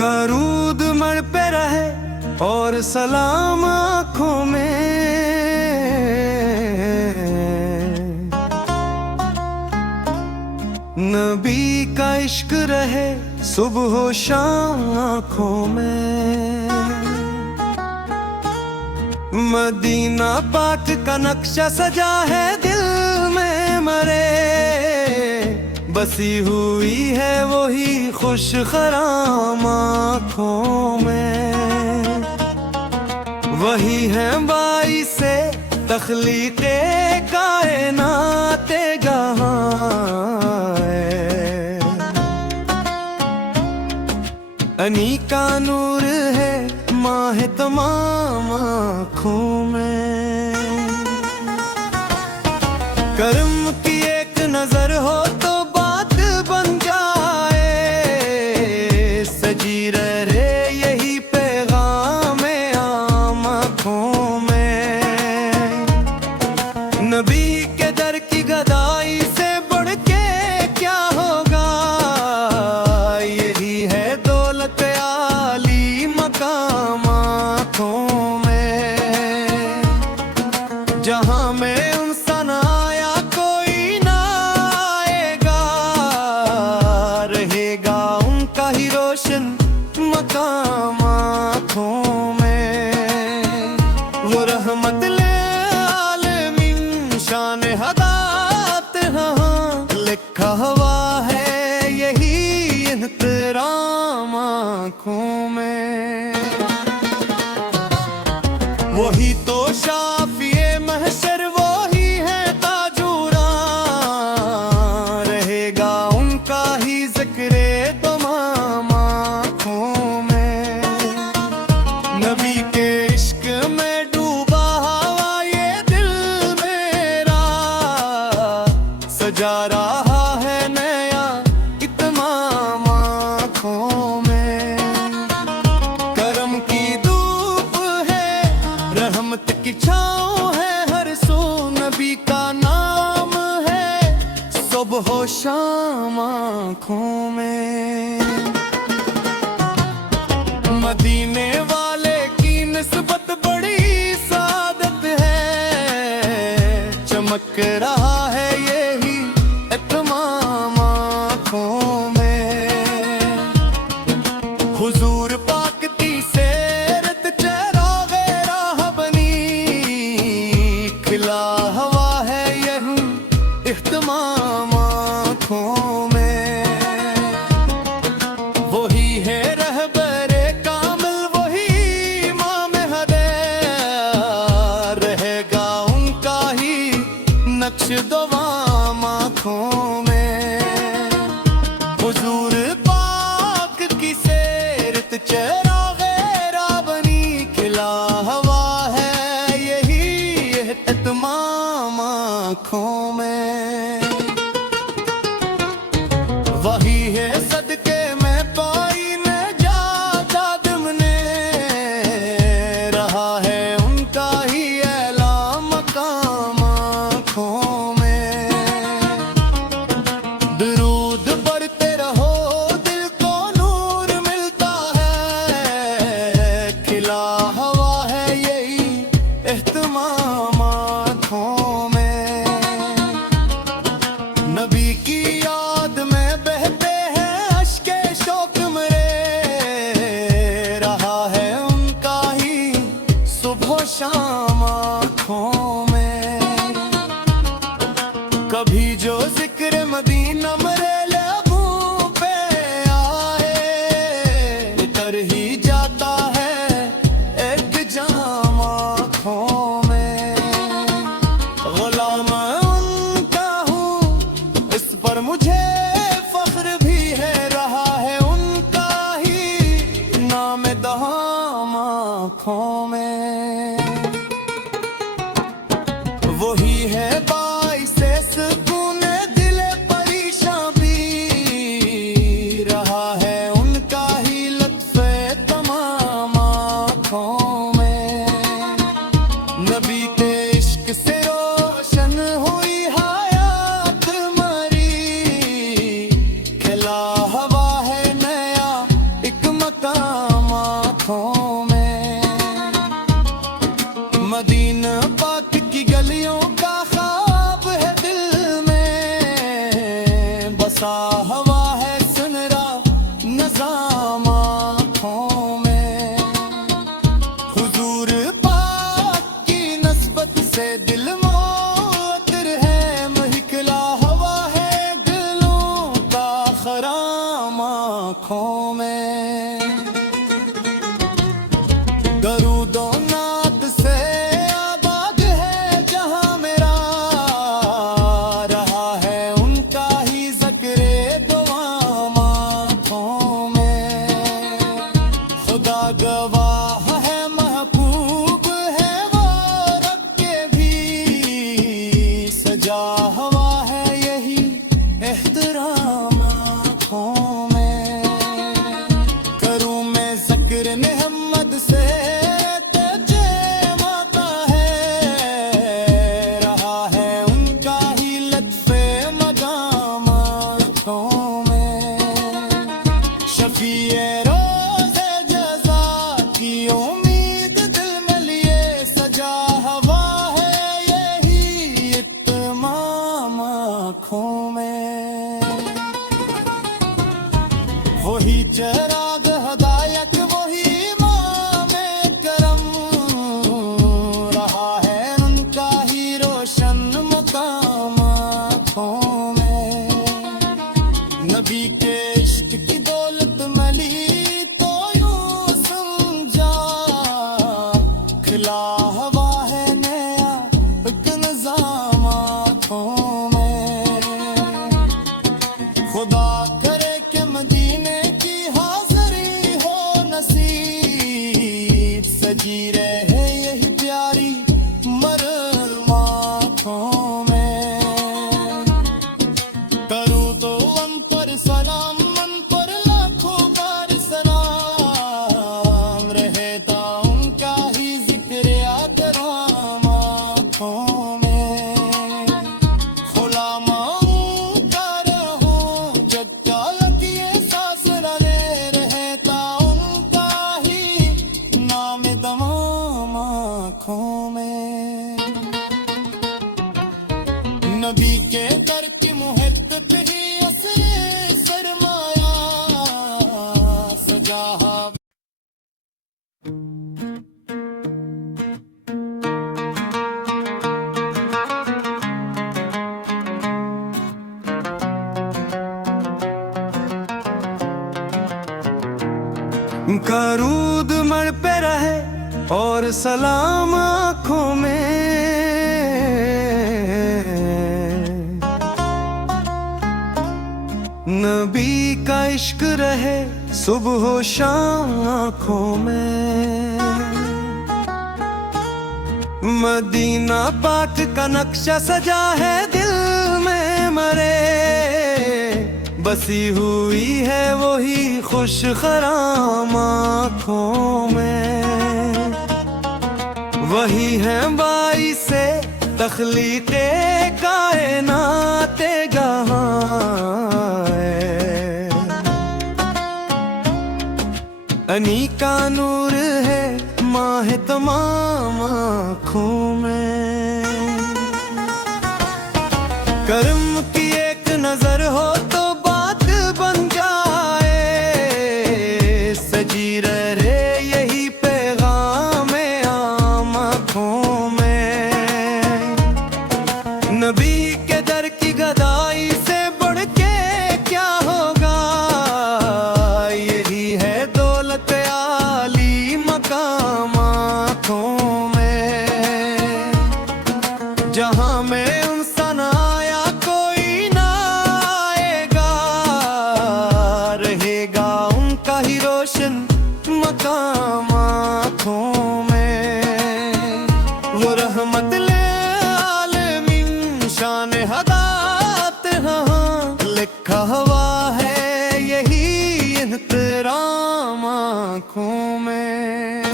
करूद मर पे रहे और सलाम आँखों में, नबी का इश्क रहे सुबह हो शाम आँखों में। मदीना पाक का नक्शा सजा है दिल में मरे, बसी हुई है वही खुश खराम आँखों में। वही है बाइसे तख्लीक़े कायनाते जहां है, अनी का नूर है माह तमाम आँखों में। करम की एक नजर हो तो बात बन जाए, सजी रहे यही पैगाम आम आँखों में। नबी के दर की गदाई से बढ़ के क्या होगा, यही है दौलत आली मकाम आँखों में। जहां में उनसा ना आया कोई ना आएगा, रहेगा उनका ही रोशन मकाम आँखों में। वो रहमत ले आलमीन शान हदात हाँ, लिखा हुआ है यही एहतराम आँखों में। वही तो शाफिए महशर वही है ताजूरा, रहेगा उनका ही जिक्रे तमाम आँखों में। नबी के इश्क में डूबा हुआ ये दिल मेरा, सजा रहा है नया इत्माम आँखों में। करम की धूप है रहमत की छाँव है हर सू, नबी का नाम है सुबह हो शाम आँखों में। मदीने वाले की निस्बत बड़ी सादत है, चमक रहा है यही इत्माम आँखों में। हुजूर पाक दी सेरत चरागे राह बनी, खिला हवा है यही इख्तिमाम आँखों में। वही है रहबरे कामिल वही इमाम हदे, रहेगा उनका ही नक्श दोवाम आँखों में। हुजूर पाक की सेरत चरागे राह बनी, खिला हवा है यही इत्माम आँखों में। वही है सदके में पाई नजात आदम ने, रहा है उनका ही ऐलान मकाम आँखों में। दुरूद पढ़ते रहो दिल को नूर मिलता है, खिला हवा है यही इत्माम आँखों में। नबी की याद में बहते हैं अश्के शौक मरे, रहा है उनका ही सुबह शाम आँखों में। कभी जो जिक्र मदीना मरे लबों पे आए, कर ही जाता है एक जाम आँखों में। गुलाम उनका हूँ इस पर मुझे फख्र भी है, रहा है उनका ही नाम दहाम आँखों में। वही है बाइसे सुकून दिल परेशान भी, रहा है उनका ही लत्फ़े तमाम आँखों में। नबी के इश्क से रोशन हुई हयात मरी, खिला हवा है नया एक मकाम गवाह है महबूब है वो रब के भी, सजा हुआ है यही एहतराम आँखों में। करूँ मैं ज़िक्र मोहम्मद से तुझे मौका है, रहा है उनका ही लत्फ़े मक़ाम आँखों में। शफ़ीए रोज़े जज़ा की उम्मीद दिल में लिए, सजा हवा है यही इत्माम आँखों में। वही चिराग हदायत वही इमाम करम, रहा है उनका ही रोशन मकाम आँखों में। नबी के इश्क की दौलत मिली तो यूं समझा, खिला हवा है नया एक निज़ाम आँखों में। खुदा करे कि मदीने की हाज़री हो नसीब, सजी रहे यही प्यारी मरहम आँखों में। करूँ तो उन पर सलाम, मन पर लाखों बार सलाम, रहता उनका ही जिक्र आकराम आँखों में। गुलामों का रहूं जग का ये सांस ले, रहता उनका ही नाम तमाम आँखों में। नबी के दर की मुहब्बत ही असरे सरमाया, सजा करूद मर पे रहे और सलाम आँखों में। नबी का इश्क रहे सुबह हो शाम आँखों में। मदीना पाक का नक्शा सजा है दिल में मरे, बसी हुई है वही खुश खराम आँखों में। वही है बाई से तख्लीक़े कायनाते जहां है, अनी का नूर है माह तमाम आँखों में। कर्म की एक नजर हो तो बात बन जाए, सजी रहे यही पैगाम आम आँखों में। नबी के दर की गदाई से बढ़ के क्या होगा, यही है दौलत आली मकाम आँखों में। जहां में उनसा ना आया कोई ना आएगा, रहेगा उनका ही रोशन मकाम आँखों में। वो रहमत ले आलमीन शान हदात हाँ, लिखा हुआ है यही इहतराम आँखों में।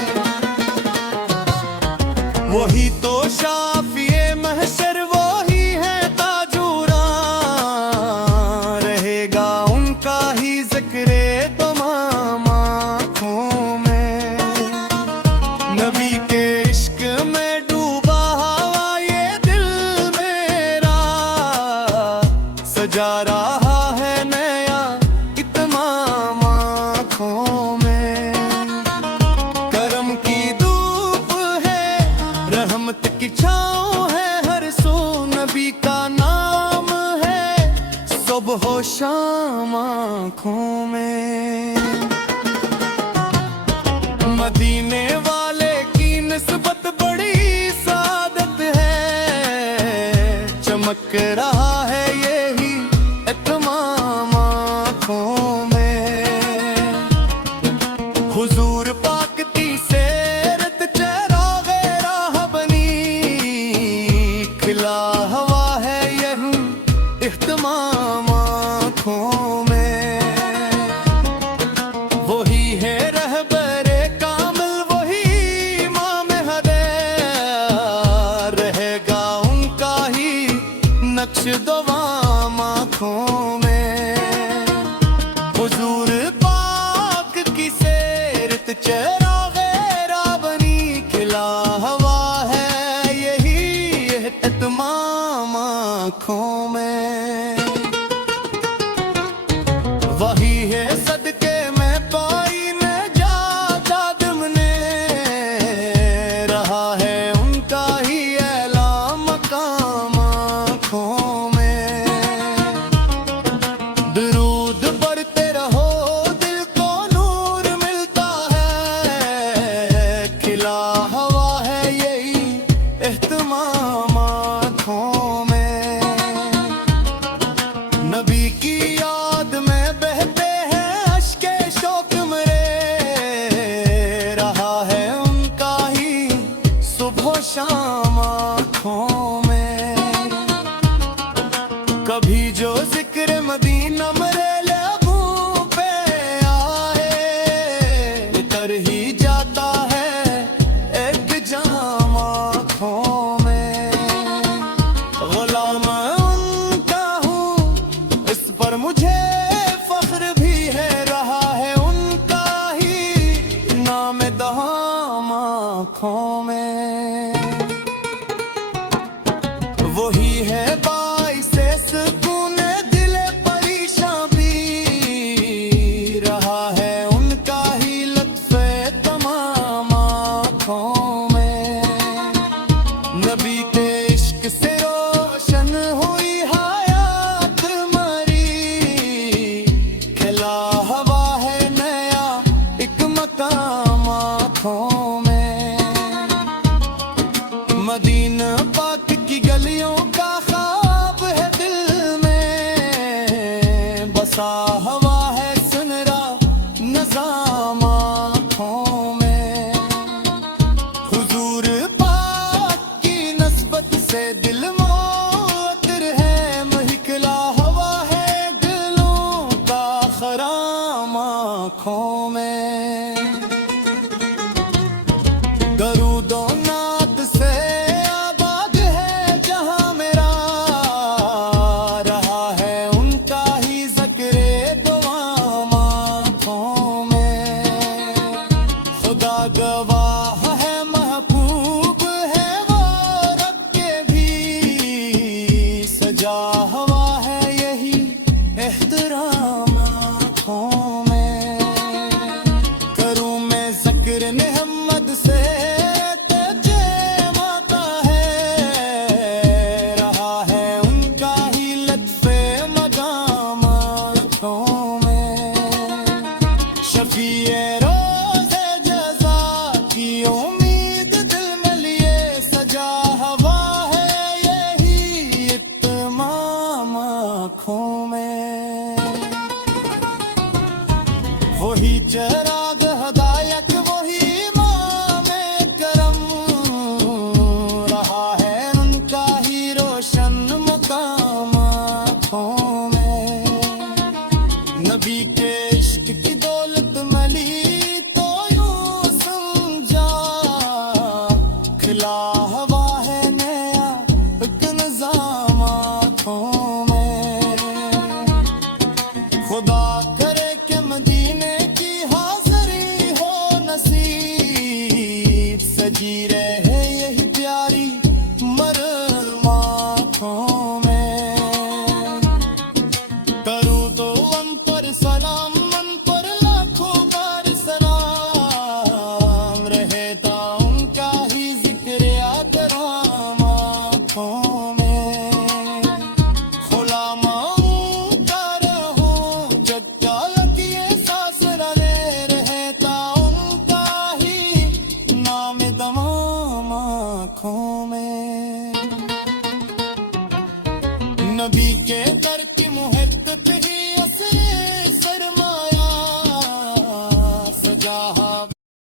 वही तो शाफिए महशर वही है ताजूरा, रहेगा उनका ही ज़िक्र तमाम आँखों में। नबी के इश्क में डूबा हुआ ये दिल मेरा, सजा रहा है नया इत्माम आँखों में। करम की धूप है रहमत की छाँव है हर सू, नबी का नाम है सुबह हो शाम आँखों में। मदीने वाले की निस्बत बड़ी सादत है, चमक रहा है यही इत्माम आँखों में। हुजूर पाक खुशगवार आँखों में हुजूर पाक की सेरत चरागे राबनी खिला हवा है यही एहतमाम आँखों में। वही है सदके में पाई ने जादम ने रहा है उनका ही ऐला मकाम आँखों में। दरूद पढ़ते रहो दिल को नूर मिलता है खिला हवा है यही एहतमाम आँखों में। नबी की याद में बहते हैं अश्के शौक मेरे रहा है उनका ही सुबह शाम आँखों में। कभी जो जिक्र मदीना मेरे लबों पे आए कर ही जाता है एक जाम आँखों में। गुलाम उनका हूँ इस पर मुझे फख्र भी है रहा है उनका ही नाम दहाम आँखों में।